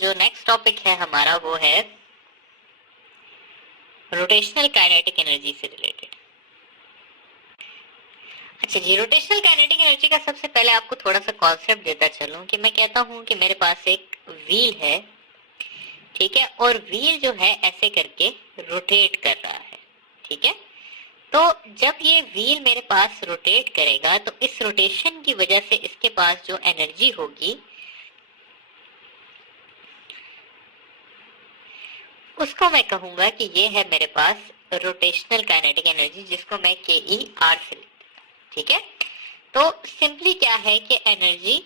जो next topic है हमारा वो है रोटेशनल काइनेटिक एनर्जी से रिलेटेड। अच्छा जी, रोटेशनल काइनेटिक एनर्जी का सबसे पहले आपको थोड़ा सा कॉन्सेप्ट देता चलूं कि मैं कहता हूं कि मेरे पास एक व्हील है, ठीक है, और व्हील जो है ऐसे करके रोटेट कर रहा है, ठीक है। तो जब ये व्हील मेरे पास रोटेट करेगा तो इस रोटेशन की वजह से इसके पास जो एनर्जी होगी उसको मैं कहूंगा कि ये है मेरे पास रोटेशनल काइनेटिक एनर्जी, जिसको मैं KER से लिखता हूं, ठीक है। तो सिंपली क्या है कि energy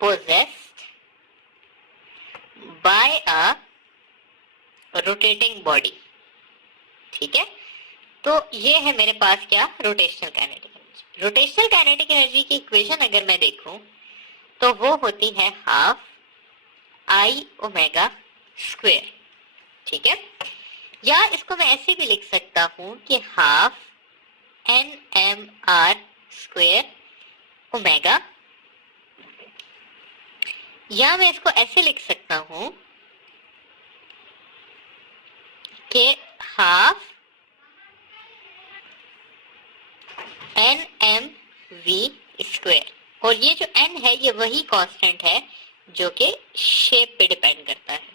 possessed by a rotating body, ठीक है। तो ये है मेरे पास क्या, rotational kinetic energy. Rotational kinetic energy की इक्वेशन अगर मैं देखूं तो वो होती है हाफ I ओमेगा स्क्वायर, ठीक है। या इसको मैं ऐसे भी लिख सकता हूं कि हाफ NMR स्क्वायर ओमेगा, या मैं इसको ऐसे लिख सकता हूं कि हाफ NMV स्क्वायर। और ये जो n है ये वही कांस्टेंट है जो कि शेप पे डिपेंड करता है,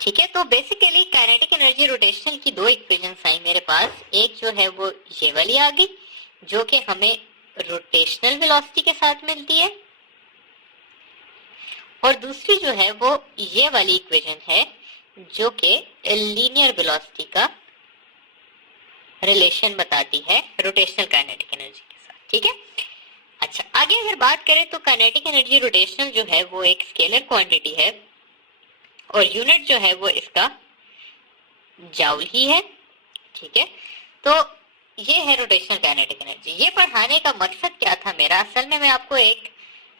ठीक है। तो बेसिकली काइनेटिक एनर्जी रोटेशनल की दो इक्वेशंस आई मेरे पास। एक जो है वो ये वाली आ गई जो कि हमें रोटेशनल वेलोसिटी के साथ मिलती है, और दूसरी जो है वो ये वाली इक्वेशन है जो कि लीनियर वेलोसिटी का रिलेशन बताती है रोटेशनल काइनेटिक एनर्जी के साथ, ठीक है। अच्छा, आगे अगर बात करें तो काइनेटिक एनर्जी रोटेशनल जो है वो एक स्केलर क्वांटिटी है और यूनिट जो है वो इसका जाउल ही है, ठीक है। तो ये है रोटेशनल काइनेटिक एनर्जी। ये पढ़ाने का मकसद क्या था मेरा, असल में मैं आपको एक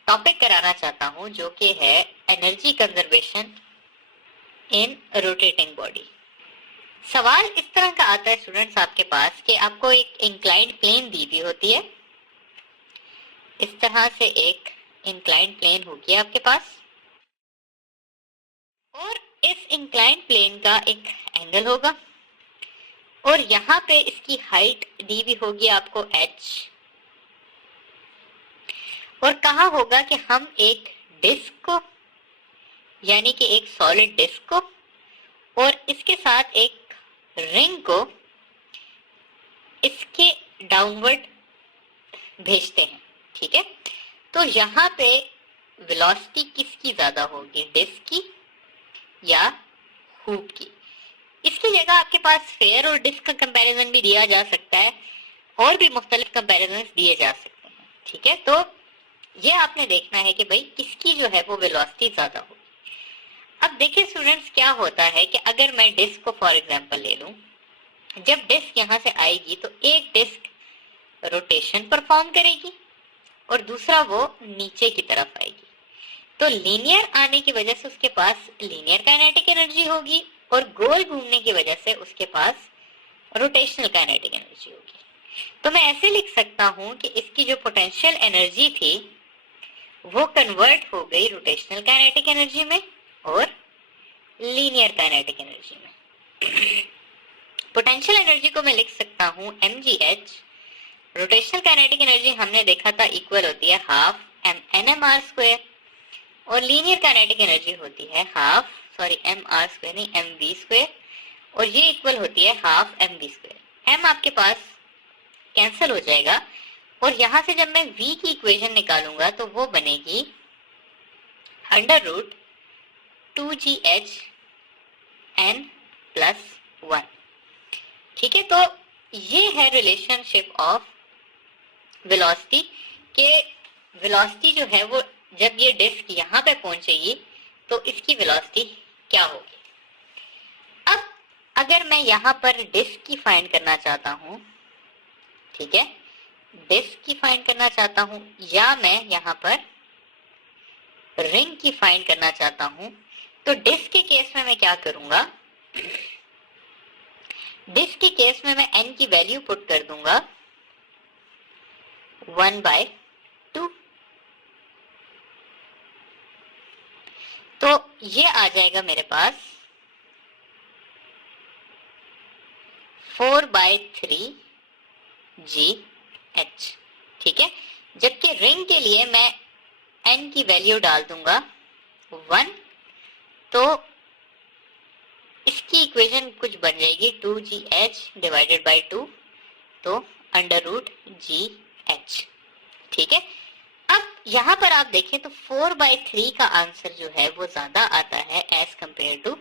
टॉपिक कराना चाहता हूं जो कि है energy conservation in rotating body. सवाल इस तरह का आता है स्टूडेंट्स आपके पास कि आपको एक इंक्लाइंड प्लेन दी हुई होती है, इस तरह से एक इंक्लाइंड प्लेन होगी आपके पास, और इस इंक्लाइंड प्लेन का एक एंगल होगा, और यहाँ पे इसकी हाइट दी हुई होगी आपको h, और कहा होगा कि हम एक डिस्क को, यानी कि एक सॉलिड डिस्क को और इसके साथ एक रिंग को इसके डाउनवर्ड भेजते हैं, ठीक है। तो यहाँ पे वेलोसिटी किसकी ज्यादा होगी, डिस्क की या हुप की। इसकी जगह आपके पास स्फीयर और डिस्क का कंपैरिजन भी दिया जा सकता है, और भी मुख्तलिफ कंपैरिजन दिए जा सकते हैं, ठीक है। तो ये आपने देखना है कि भाई किसकी जो है वो वेलोसिटी ज्यादा होगी। अब देखिए स्टूडेंट्स, क्या होता है कि अगर मैं डिस्क को फॉर एग्जांपल ले लूं, जब डिस्क यहाँ से आएगी तो एक डिस्क रोटेशन परफॉर्म करेगी और दूसरा वो नीचे की तरफ आएगी। तो लीनियर आने की वजह से उसके पास लीनियर काइनेटिक एनर्जी होगी, और गोल घूमने की वजह से उसके पास रोटेशनल काइनेटिक एनर्जी होगी। तो मैं ऐसे लिख सकता हूं कि इसकी जो पोटेंशियल एनर्जी थी वो कन्वर्ट हो गई रोटेशनल काइनेटिक एनर्जी में और लीनियर काइनेटिक एनर्जी में। पोटेंशियल एनर्जी को मैं लिख सकता हूं mgh। रोटेशनल काइनेटिक एनर्जी हमने देखा था इक्वल होती है हाफ NMR स्क्वायर, और लीनियर काइनेटिक एनर्जी होती है हाफ, सॉरी mr स्क्वायर नहीं mv स्क्वायर, और ये इक्वल होती है हाफ mv स्क्वायर। m आपके पास कैंसिल हो जाएगा, और यहां से जब मैं v की इक्वेशन निकालूंगा तो वो बनेगी √2gh n+1, ठीक है। तो ये है रिलेशनशिप ऑफ वेलोसिटी के, वेलोसिटी जो है वो जब ये डिस्क यहाँ पे पहुंचेगी तो इसकी वेलोसिटी क्या होगी। अब अगर मैं यहाँ पर डिस्क की फाइंड करना चाहता हूँ, ठीक है, डिस्क की फाइंड करना चाहता हूँ, या मैं यहाँ पर रिंग की फाइंड करना चाहता हूँ, तो डिस्क के केस में मैं क्या करूंगा, डिस्क के केस में मैं n की वैल्यू पुट कर दूंगा 1/2, ये आ जाएगा मेरे पास 4/3 GH, ठीक है। जबकि रिंग के लिए मैं n की वैल्यू डाल दूंगा 1, तो इसकी इक्वेशन कुछ बन जाएगी 2GH डिवाइडेड बाई 2, तो √GH, ठीक है। अब यहाँ पर आप देखें तो 4/3 का आंसर जो है वो ज्यादा आता है एज कंपेयर टू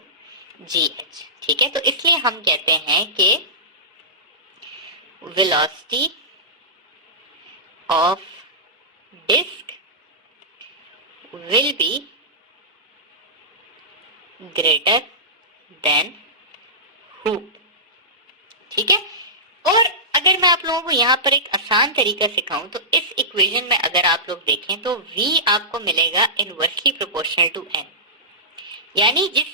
GH, ठीक है। तो इसलिए हम कहते हैं कि velocity of disc will be greater than hoop, ठीक है। और अगर मैं आप लोगों को यहाँ पर एक आसान तरीका सिखाऊं तो इस इक्वेशन में अगर आप लोग देखें तो v आपको मिलेगा इनवर्सली प्रोपोर्शनल टू n, यानी जिस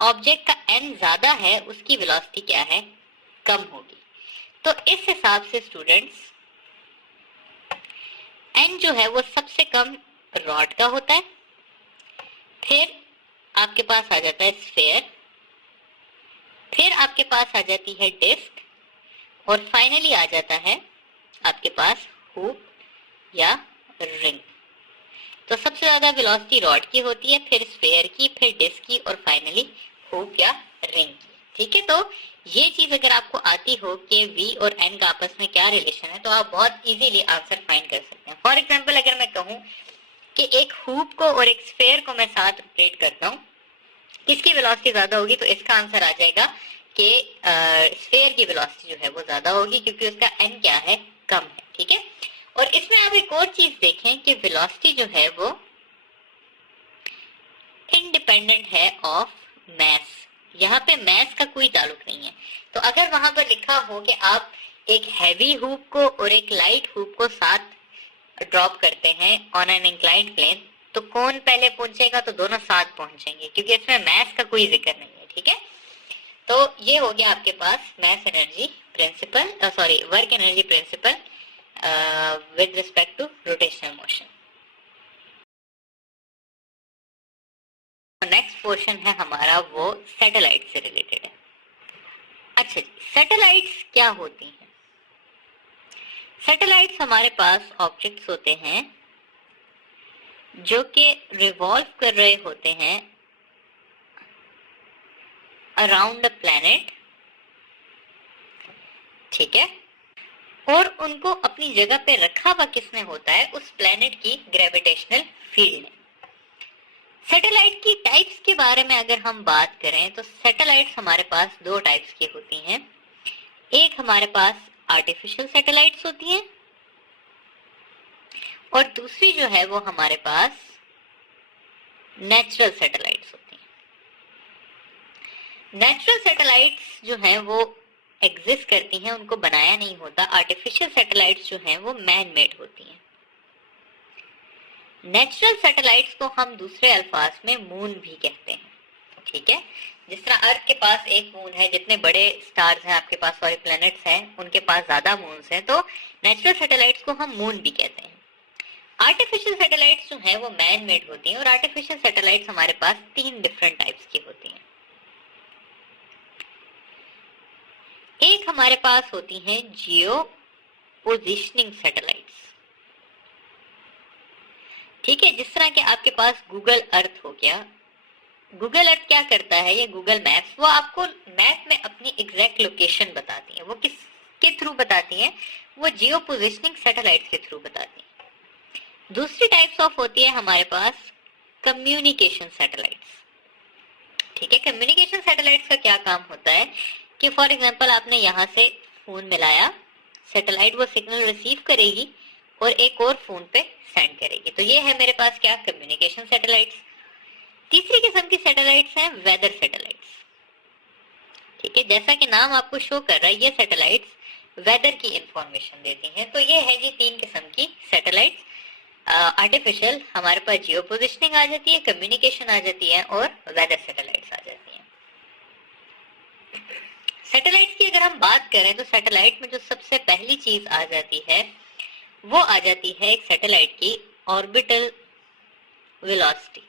ऑब्जेक्ट का n ज्यादा है उसकी वेलोसिटी क्या है, कम होगी। तो इस हिसाब से स्टूडेंट्स n जो है वो सबसे कम रॉड का होता है, फिर आपके पास आ जाता है स्फेयर, फिर आपके पास आ जाती है डिस्क, और फाइनली आ जाता है आपके पास हूप या रिंग। तो सबसे ज्यादा वेलोसिटी रॉड की होती है, फिर स्फेयर की, फिर डिस्क की, और फाइनली हूप या रिंग की, ठीक है। तो ये चीज अगर आपको आती हो कि v और n का आपस में क्या रिलेशन है, तो आप बहुत इजीली आंसर फाइंड कर सकते हैं। फॉर एग्जांपल अगर मैं कहूं कि एक हूप को और एक स्फेयर को मैं साथ रोटेट करता हूं, किसकी वेलोसिटी ज्यादा होगी, तो इसका आंसर आ जाएगा कि स्फेयर की वेलोसिटी जो है वो ज्यादा होगी, क्योंकि उसका n क्या है, कम है, ठीक है। और इसमें आप एक और चीज देखें कि वेलोसिटी जो है वो इंडिपेंडेंट है ऑफ मैस। यहाँ पे मैस का कोई ताल्लुक नहीं है। तो अगर वहां पर लिखा हो कि आप एक हैवी हुप को और एक लाइट हुप को साथ ड्रॉप करते हैं ऑन एन इंक्लाइंड प्लेन, तो कौन पहले पहुंचेगा, तो दोनों साथ पहुंचेंगे, क्योंकि इसमें मैस का कोई जिक्र नहीं है, ठीक है। तो ये हो गया आपके पास mass energy principle, sorry work energy principle with respect to rotational motion. Next portion है हमारा वो सैटेलाइट से रिलेटेड है। अच्छा, सैटेलाइट्स क्या होती हैं? सैटेलाइट्स हमारे पास ऑब्जेक्ट्स होते हैं जो कि रिवॉल्व कर रहे होते हैं अराउंड द प्लैनेट, ठीक है, और उनको अपनी जगह पे रखा हुआ किसने होता है, उस प्लैनेट की ग्रेविटेशनल फील्ड ने। सैटेलाइट की टाइप्स के बारे में अगर हम बात करें तो सैटेलाइट्स हमारे पास दो टाइप्स की होती हैं। एक हमारे पास आर्टिफिशियल सैटेलाइट्स होती हैं, और दूसरी जो है वो हमारे पास नेचुरल सैटेलाइट्स होती हैं। नेचुरल सैटेलाइट्स जो हैं वो एग्जिस्ट करती हैं, उनको बनाया नहीं होता। आर्टिफिशियल सैटेलाइट्स जो हैं वो मैन मेड होती हैं। नेचुरल सैटेलाइट्स को हम दूसरे अल्फाज में मून भी कहते हैं, ठीक है। जिस तरह अर्थ के पास एक मून है, जितने बड़े स्टार्स हैं आपके पास, सॉरी प्लैनेट्स हैं, उनके पास ज्यादा मून्स हैं, तो नेचुरल सैटेलाइट्स को हम मून भी कहते हैं। आर्टिफिशियल सैटेलाइट्स जो हैं वो मैन मेड होती हैं, और आर्टिफिशियल सैटेलाइट्स हमारे पास 3 डिफरेंट टाइप्स की होती हैं। एक हमारे पास होती हैं जियो पोजिशनिंग सैटेलाइट्स, ठीक है। जिस तरह के आपके पास गूगल अर्थ हो गया, गूगल अर्थ क्या करता है, ये गूगल मैप्स, वो आपको मैप में अपनी एग्जैक्ट लोकेशन बताती है। वो किसके थ्रू बताती है, वो जियो पोजिशनिंग सैटेलाइट्स के थ्रू बताती है। दूसरी टाइप्स ऑफ होती है हमारे पास कम्युनिकेशन सैटेलाइट्स, ठीक है। कम्युनिकेशन सैटेलाइट्स का क्या काम होता है कि फॉर एग्जांपल आपने यहाँ से फोन मिलाया, सैटेलाइट वो सिग्नल रिसीव करेगी और एक और फोन पे सेंड करेगी। तो ये है मेरे पास क्या, कम्युनिकेशन सैटेलाइट्स। तीसरी किस्म की सैटेलाइट्स हैं वेदर सैटेलाइट्स, ठीक है। जैसा कि नाम आपको शो कर रहा है, ये सैटेलाइट्स वेदर की इंफॉर्मेशन देती हैं। तो ये है जी 3 किस्म की सैटेलाइट्स। आर्टिफिशियल हमारे पास जियो पोजिशनिंग आ जाती है, कम्युनिकेशन आ जाती है, और वेदर सैटेलाइट्स आ जाती हैं। सैटेलाइट्स की अगर हम बात करें तो सैटेलाइट में जो सबसे पहली चीज आ जाती है वो आ जाती है एक सैटेलाइट की ऑर्बिटल वेलोसिटी।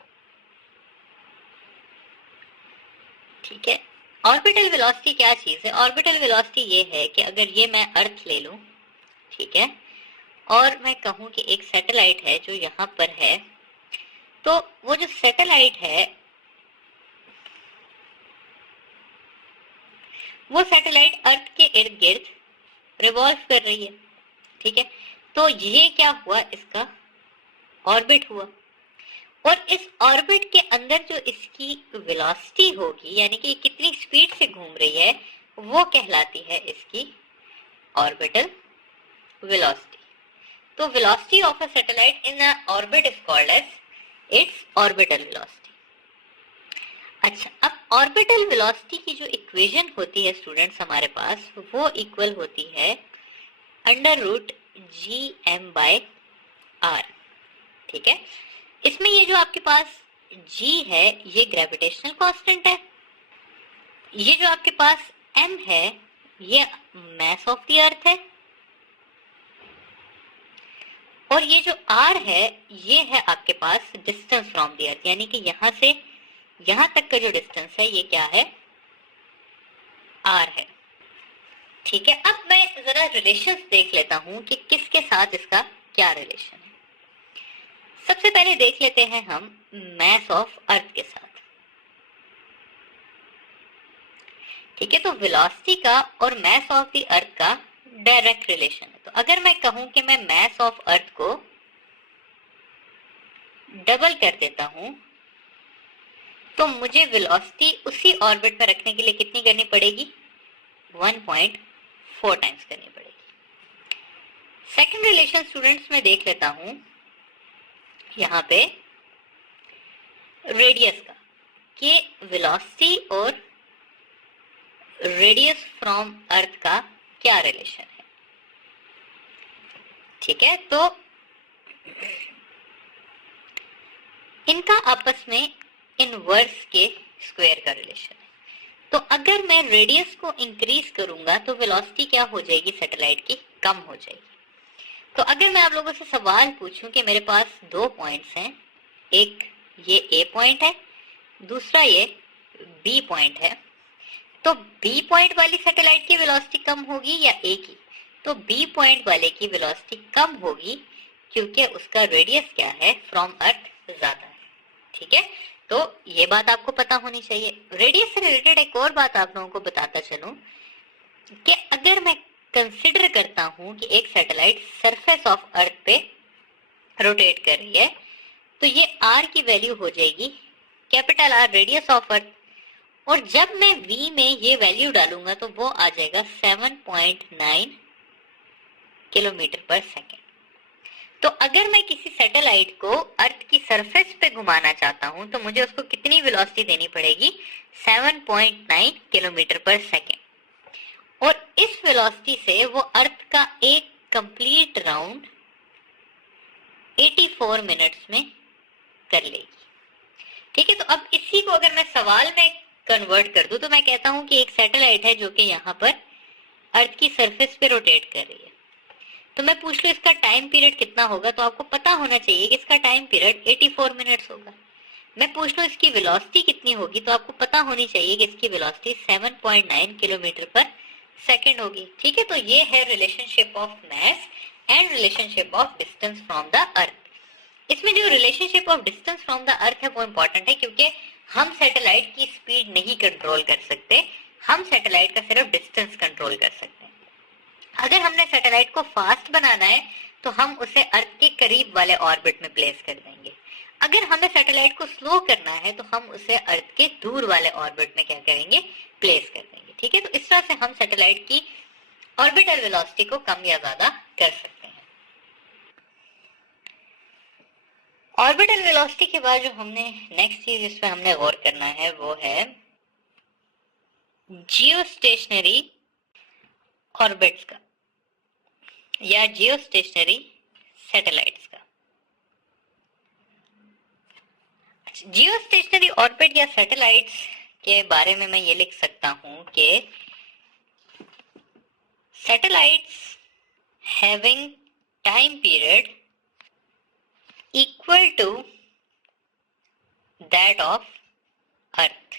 ठीक है। ऑर्बिटल वेलोसिटी क्या चीज है? ऑर्बिटल वेलोसिटी ये है कि अगर ये मैं अर्थ ले लूं, ठीक है, और मैं कहूं कि एक सैटेलाइट है जो यहाँ पर है, तो वो जो सैटेलाइट है वो सैटेलाइट अर्थ के इर्द गिर्द रिवॉल्व कर रही है, ठीक है। तो ये क्या हुआ, इसका ऑर्बिट हुआ, और इस ऑर्बिट के अंदर जो इसकी वेलोसिटी होगी, यानी कि कितनी स्पीड से घूम रही है, वो कहलाती है इसकी ऑर्बिटल वेलोसिटी। तो velocity of a satellite in a orbit is called as its orbital velocity. अच्छा, अब ऑर्बिटल वेलोसिटी की जो इक्वेशन होती है स्टूडेंट्स हमारे पास, वो इक्वल होती है under root G M by R, ठीक है। इसमें ये जो आपके पास g है ये ग्रेविटेशनल कांस्टेंट है, ये जो आपके पास m है ये मास ऑफ द अर्थ है, और ये जो r है ये है आपके पास डिस्टेंस फ्रॉम द अर्थ, यानी कि यहां से यहां तक का जो डिस्टेंस है ये क्या है, r है, ठीक है। अब मैं जरा रिलेशंस देख लेता हूं कि किसके साथ इसका क्या रिलेशन है। सबसे पहले देख लेते हैं हम मास ऑफ अर्थ के साथ, ठीक है। तो वेलोसिटी का और मास ऑफ द अर्थ का डायरेक्ट रिलेशन है। तो अगर मैं कहूं कि मैं मास ऑफ अर्थ को डबल कर देता हूं, तो मुझे वेलोसिटी उसी ऑर्बिट में रखने के लिए कितनी करनी पड़ेगी, 1.4 टाइम्स करनी पड़ेगी। सेकंड रिलेशन स्टूडेंट्स में देख लेता हूं यहाँ पे रेडियस का, कि वेलोसिटी और रेडियस फ्रॉम अर्थ का क्या रिलेशन है, ठीक है। तो इनका आपस में इनवर्स के स्क्वायर का रिलेशन है। तो अगर मैं रेडियस को इंक्रीज करूंगा तो वेलोसिटी क्या हो जाएगी सैटेलाइट की, कम हो जाएगी। तो अगर मैं आप लोगों से सवाल पूछूं कि मेरे पास दो पॉइंट्स हैं, एक ये ए पॉइंट है, दूसरा ये बी पॉइंट है, तो बी पॉइंट वाली सैटेलाइट की वेलोसिटी कम होगी या ए की? तो बी पॉइंट वाले की वेलोसिटी कम होगी, क्योंकि उसका रेडियस क्या है, फ्रॉम अर्थ ज्यादा है, ठीक है। तो ये बात आपको पता होनी चाहिए। रेडियस से रिलेटेड एक और बात आप लोगों को बताता चलूं कि अगर मैं कंसिडर करता हूं कि एक सैटेलाइट सरफेस ऑफ अर्थ पे रोटेट कर रही है, तो ये आर की वैल्यू हो जाएगी capital R, radius of earth, और जब मैं v में ये वैल्यू डालूंगा तो वो आ जाएगा 7.9 किलोमीटर पर सेकेंड। तो अगर मैं किसी सैटेलाइट को अर्थ की सरफेस पे घुमाना चाहता हूं तो मुझे उसको कितनी वेलोसिटी देनी पड़ेगी, 7.9 किलोमीटर पर सेकेंड, और इस वेलोसिटी से वो अर्थ का एक कंप्लीट राउंड 84 मिनट्स में कर लेगी, ठीक है। तो अब इसी को अगर मैं सवाल में कन्वर्ट कर दूं तो मैं कहता हूं कि एक सैटेलाइट है जो कि यहाँ पर अर्थ की सरफेस पे रोटेट कर रही है, तो मैं पूछ लूं इसका टाइम पीरियड कितना होगा, तो आपको पता होना चाहिए कि इसका टाइम पीरियड 84 मिनट्स होगा। मैं पूछ लूं इसकी वेलोसिटी कितनी होगी, तो आपको पता होनी चाहिए कि इसकी वेलोसिटी 7.9 किलोमीटर पर सेकेंड होगी, ठीक है। तो ये है relationship of mass and relationship of distance from the earth. इसमें जो relationship of distance from the earth है वो इंपॉर्टेंट है, क्योंकि हम सैटेलाइट की स्पीड नहीं कंट्रोल कर सकते, हम सैटेलाइट का सिर्फ डिस्टेंस कंट्रोल कर सकते हैं। अगर हमने सैटेलाइट को फास्ट बनाना है तो हम उसे अर्थ के करीब वाले ऑर्बिट में प्लेस कर देंगे, अगर हमें सैटेलाइट को स्लो करना है तो हम उसे अर्थ के दूर वाले ऑर्बिट में क्या करेंगे, प्लेस कर देंगे, ठीक है। तो इस तरह से हम सैटेलाइट की ऑर्बिटल वेलोसिटी को कम या ज्यादा कर सकते हैं। ऑर्बिटल वेलोसिटी के बाद जो हमने नेक्स्ट चीज इस पर हमने गौर करना है वो है जियोस्टेशनरी ऑर्बिट्स का या जियोस्टेशनरी सैटेलाइट्स का। जियोस्टेशनरी ऑर्बिट या सैटेलाइट्स के बारे में मैं ये लिख सकता हूं कि satellites having time period equal to that of Earth,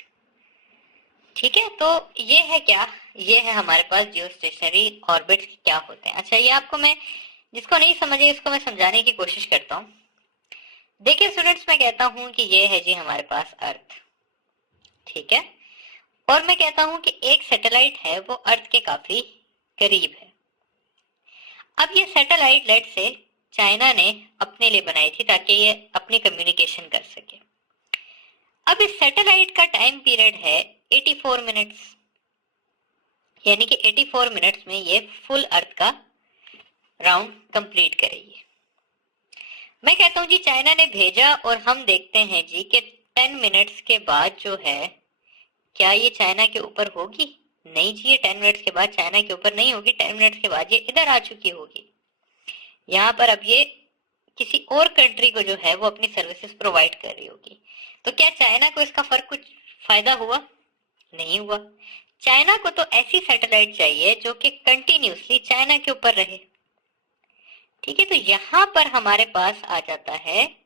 ठीक है, तो ये है क्या, ये है हमारे पास जियोस्टेशनरी ऑर्बिट क्या होते हैं। अच्छा, ये आपको मैं, जिसको नहीं समझे इसको मैं समझाने की कोशिश करता हूँ। देखिए स्टूडेंट्स, मैं कहता हूँ कि ये है जी हमारे पास अर्थ, ठीक है, और मैं कहता हूँ कि एक सैटेलाइट है वो अर्थ के काफी करीब है। अब ये सैटेलाइट लेट से चाइना ने अपने लिए बनाई थी ताकि ये अपनी कम्युनिकेशन कर सके। अब इस सैटेलाइट का टाइम पीरियड है 84 मिनट्स, यानी कि 84 मिनट्स में ये फुल अर्थ का राउंड कंप्लीट करेगी। मैं कहता हूं जी चाइना ने भेजा और हम देखते हैं जी कि 10 मिनट्स के बाद जो है, क्या ये चाइना के ऊपर होगी? नहीं जी, ये 10 मिनट्स के बाद चाइना के ऊपर नहीं होगी। 10 मिनट्स के बाद ये इधर आ चुकी होगी। यहाँ पर अब ये किसी और कंट्री को जो है वो अपनी सर्विसेज प्रोवाइड कर रही होगी। तो क्या चाइना को इसका फर्क कुछ फायदा हुआ? नहीं हुआ। चाइना को तो ऐसी सैटेलाइट चाहिए जो कि कंटिन्यूसली चाइना के ऊपर रहे। ठीक है, तो यहां पर हमारे पास आ जाता है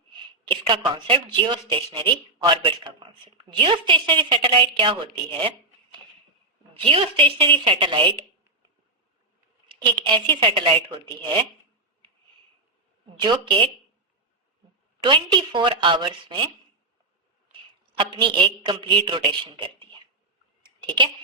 किसका कॉन्सेप्ट? जियो स्टेशनरी ऑर्बिट का कॉन्सेप्ट। जियो स्टेशनरी सैटेलाइट क्या होती है? जियो स्टेशनरी सैटेलाइट एक ऐसी सैटेलाइट होती है जो कि 24 आवर्स में अपनी एक कंप्लीट रोटेशन करती है। ठीक है,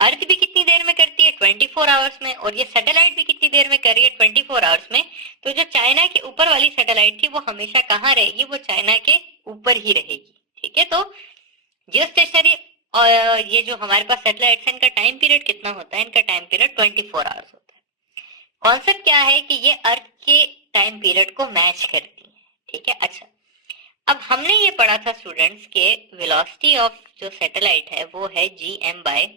अर्थ भी कितनी देर में करती है? 24 आवर्स में, और ये सैटेलाइट भी कितनी देर में कर रही है? 24 आवर्स में। तो जो चाइना के ऊपर वाली सैटेलाइट थी वो हमेशा कहाँ रहेगी? वो चाइना के ऊपर ही रहेगी। ठीक है, तो जियो स्टेशनरी और ये जो हमारे पास सैटेलाइट है, इनका टाइम पीरियड कितना होता है? इनका टाइम पीरियड 24 आवर्स होता है। कॉन्सेप्ट क्या है कि ये अर्थ के टाइम पीरियड को मैच करती है। ठीक है, अच्छा, अब हमने ये पढ़ा था स्टूडेंट्स के वेलोसिटी ऑफ जो सैटेलाइट है वो है Gm/r।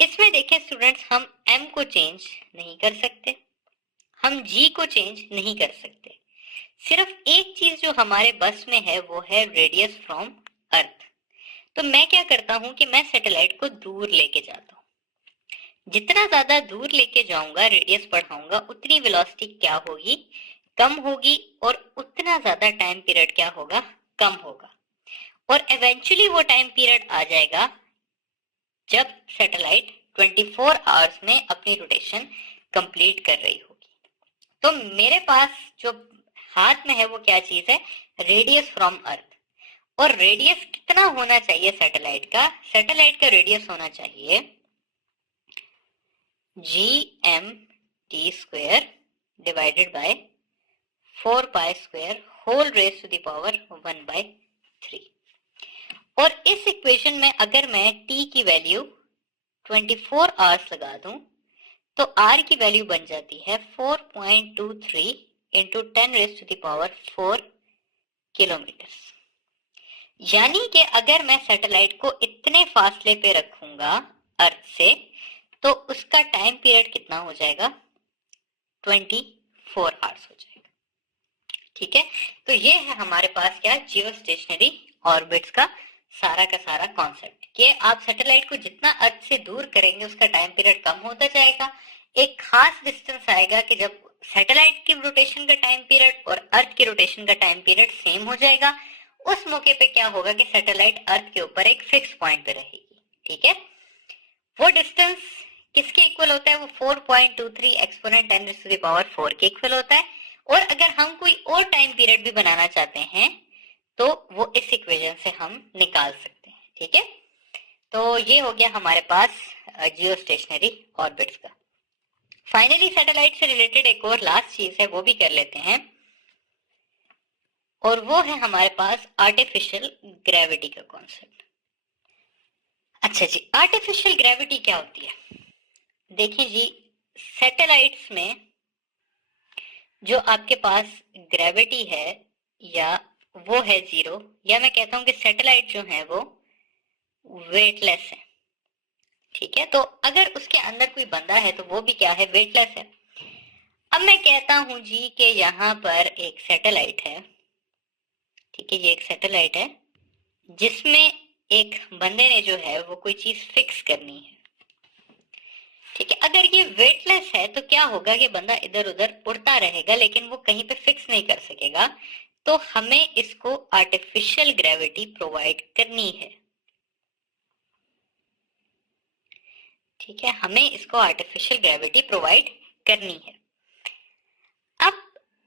इसमें देखें स्टूडेंट्स, हम m को चेंज नहीं कर सकते, हम g को चेंज नहीं कर सकते। सिर्फ एक चीज जो हमारे बस में है वो है रेडियस फ्रॉम अर्थ। तो मैं क्या करता हूं कि मैं सैटेलाइट को दूर लेके जाता हूं। जितना ज्यादा दूर लेके जाऊंगा, रेडियस बढ़ाऊंगा, उतनी वेलोसिटी क्या होगी? कम होगी, और उतना ज्यादा टाइम पीरियड क्या होगा? कम होगा। और इवेंचुअली वो टाइम पीरियड आ जाएगा जब सैटेलाइट 24 आवर्स में अपनी रोटेशन कंप्लीट कर रही होगी। तो मेरे पास जो हाथ में है वो क्या चीज है? रेडियस फ्रॉम अर्थ। और रेडियस कितना होना चाहिए सैटेलाइट का? सैटेलाइट का रेडियस होना चाहिए Gmt² divided by 4π² whole raise to the power 1/3। और इस इक्वेशन में अगर मैं t की वैल्यू 24 आवर्स लगा दूं तो r की वैल्यू बन जाती है 4.23 into 10 raise to the power 4 kilometre. यानी कि अगर मैं सैटेलाइट को इतने फासले पे रखूंगा अर्थ से, तो उसका टाइम पीरियड कितना हो जाएगा? 24 आवर्स हो जाएगा। ठीक है, तो ये है हमारे पास क्या? जियो स्टेशनरी ऑर्बिट्स का सारा कॉन्सेप्ट कि आप सैटेलाइट को जितना अर्थ से दूर करेंगे उसका टाइम पीरियड कम होता जाएगा। एक खास डिस्टेंस आएगा कि जब सैटेलाइट की रोटेशन का टाइम पीरियड और अर्थ की रोटेशन का टाइम पीरियड सेम हो जाएगा। उस मौके पे क्या होगा कि सैटेलाइट अर्थ के ऊपर एक फिक्स पॉइंट पे रहेगी। ठीक है, वो डिस्टेंस किसके इक्वल होता है? वो 4.23 एक्सपोनेंट 10 टू द पावर 4 के इक्वल होता है। और अगर हम कोई और टाइम पीरियड भी बनाना चाहते हैं तो वो इस इक्वेशन से हम निकाल सकते हैं। ठीक है, तो ये हो गया हमारे पास जियो स्टेशनरी ऑर्बिट्स का। फाइनली सैटेलाइट से रिलेटेड एक और लास्ट चीज है, वो भी कर लेते हैं, और वो है हमारे पास आर्टिफिशियल ग्रेविटी का कॉन्सेप्ट। अच्छा जी, आर्टिफिशियल ग्रेविटी क्या होती है? देखिए जी, सैटेलाइट्स में जो आपके पास ग्रेविटी है या वो है 0, या मैं कहता हूं कि सैटेलाइट जो है वो वेटलेस है। ठीक है, तो अगर उसके अंदर कोई बंदा है तो वो भी क्या है? वेटलेस है। अब मैं कहता हूं जी कि यहाँ पर एक सैटेलाइट है। ठीक है, ये एक सैटेलाइट है जिसमें एक बंदे ने जो है वो कोई चीज फिक्स करनी है। ठीक है, अगर ये वेटलेस है तो क्या होगा कि बंदा इधर उधर उड़ता रहेगा लेकिन वो कहीं पे फिक्स नहीं कर सकेगा। तो हमें इसको आर्टिफिशियल ग्रेविटी प्रोवाइड करनी है। ठीक है, हमें इसको आर्टिफिशियल ग्रेविटी प्रोवाइड करनी है। अब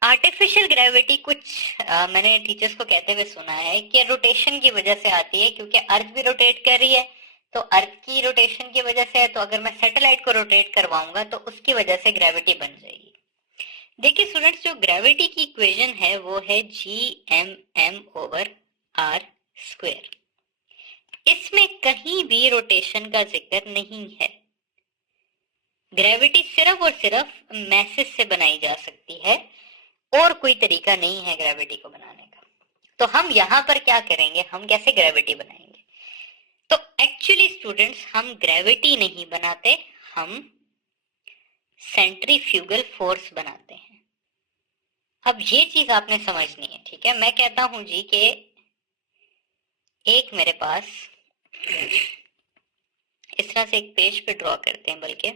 आर्टिफिशियल ग्रेविटी कुछ मैंने टीचर्स को कहते हुए सुना है कि रोटेशन की वजह से आती है, क्योंकि अर्थ भी रोटेट कर रही है, तो अर्थ की रोटेशन की वजह से है, तो अगर मैं सैटेलाइट को रोटेट करवाऊंगा तो उसकी वजह से ग्रेविटी बन जाएगी। देखिए स्टूडेंट्स, जो ग्रेविटी की इक्वेशन है वो है Gmm/r²। इसमें कहीं भी रोटेशन का जिक्र नहीं है। ग्रेविटी सिर्फ और सिर्फ मैसेज से बनाई जा सकती है और कोई तरीका नहीं है ग्रेविटी को बनाने का। तो हम यहाँ पर क्या करेंगे, हम कैसे ग्रेविटी बनाएंगे? तो एक्चुअली स्टूडेंट्स, हम ग्रेविटी नहीं बनाते, हम सेंट्रीफ्यूगल फोर्स बनाते हैं। अब ये चीज आपने समझनी है, ठीक है। मैं कहता हूं जी कि एक मेरे पास इस तरह से एक पेज पे ड्रॉ करते हैं, बल्कि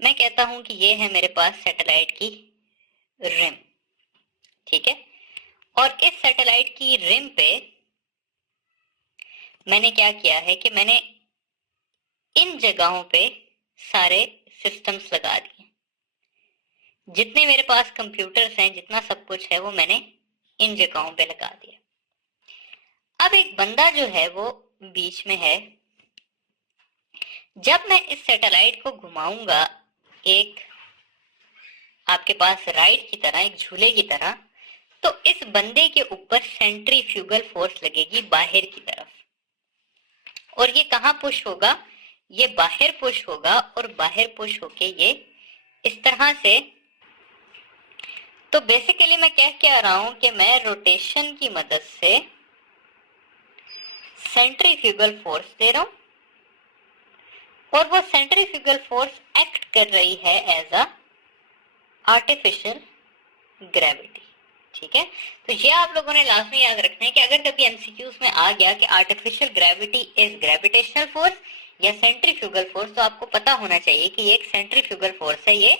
मैं कहता हूं कि ये है मेरे पास सैटेलाइट की रिम, ठीक है। और इस सैटेलाइट की रिम पे मैंने क्या किया है कि मैंने इन जगहों पे सारे सिस्टम्स लगा दिए। जितने मेरे पास कंप्यूटर्स हैं, जितना सब कुछ है, वो मैंने इन जगहों पे लगा दिया। अब एक बंदा जो है वो बीच में है। जब मैं इस सैटेलाइट को घुमाऊंगा एक आपके पास राइड की तरह, एक झूले की तरह, तो इस बंदे के ऊपर सेंट्रीफ्यूगल फोर्स लगेगी बाहर की तरफ। और ये कहाँ पुश होगा? ये बाहर पुश होगा, और बाहर पुश होके ये इस तरह से। तो बेसिकली मैं कह के आ रहा हूं कि मैं रोटेशन की मदद से सेंट्रीफ्यूगल फोर्स दे रहा हूं, और वो सेंट्रीफ्यूगल फोर्स एक्ट कर रही है एज अ आर्टिफिशियल ग्रेविटी, ठीक है। तो ये आप लोगों ने लास्ट में याद रखना है कि अगर कभी एमसीक्यूज में आ गया कि artificial gravity is gravitational force या सेंट्रीफ्यूगल फोर्स, तो आपको पता होना चाहिए कि ये एक सेंट्रीफ्यूगल फोर्स है, ये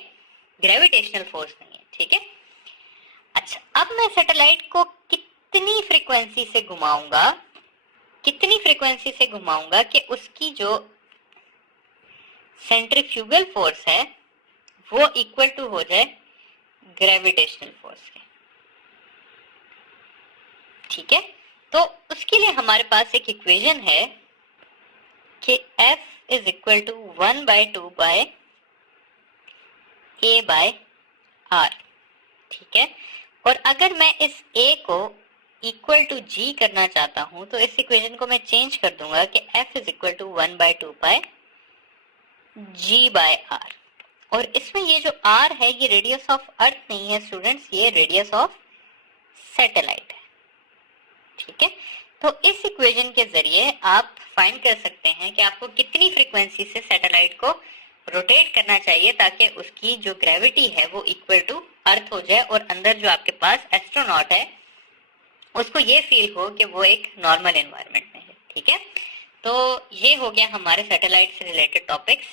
ग्रेविटेशनल फोर्स नहीं है, ठीक है। अच्छा, अब मैं सैटेलाइट को कितनी फ्रीक्वेंसी से घुमाऊंगा, कितनी फ्रीक्वेंसी से घुमाऊंगा कि उसकी जो सेंट्रीफ्यूगल फोर्स है वो इक्वल टू हो जाए ग्रेविटेशनल फोर्स के, ठीक है। तो उसके लिए हमारे पास एक इक्वेशन है कि F is equal to 1/2 by A by R, ठीक है। और अगर मैं इस A को इक्वल टू G करना चाहता हूं तो इस इक्वेशन को मैं चेंज कर दूंगा कि F is equal to 1/2 by G by R। और इसमें ये जो R है ये रेडियस ऑफ अर्थ नहीं है स्टूडेंट्स, ये रेडियस ऑफ सैटेलाइट है, ठीक है। तो इस इक्वेशन के जरिए आप फाइंड कर सकते हैं कि आपको कितनी फ्रीक्वेंसी से सैटेलाइट को रोटेट करना चाहिए ताकि उसकी जो ग्रेविटी है वो इक्वल टू अर्थ हो जाए, और अंदर जो आपके पास एस्ट्रोनॉट है उसको ये फील हो कि वो एक नॉर्मल एनवायरनमेंट में है, ठीक है। तो ये हो गया हमारे सैटेलाइट से रिलेटेड टॉपिक्स।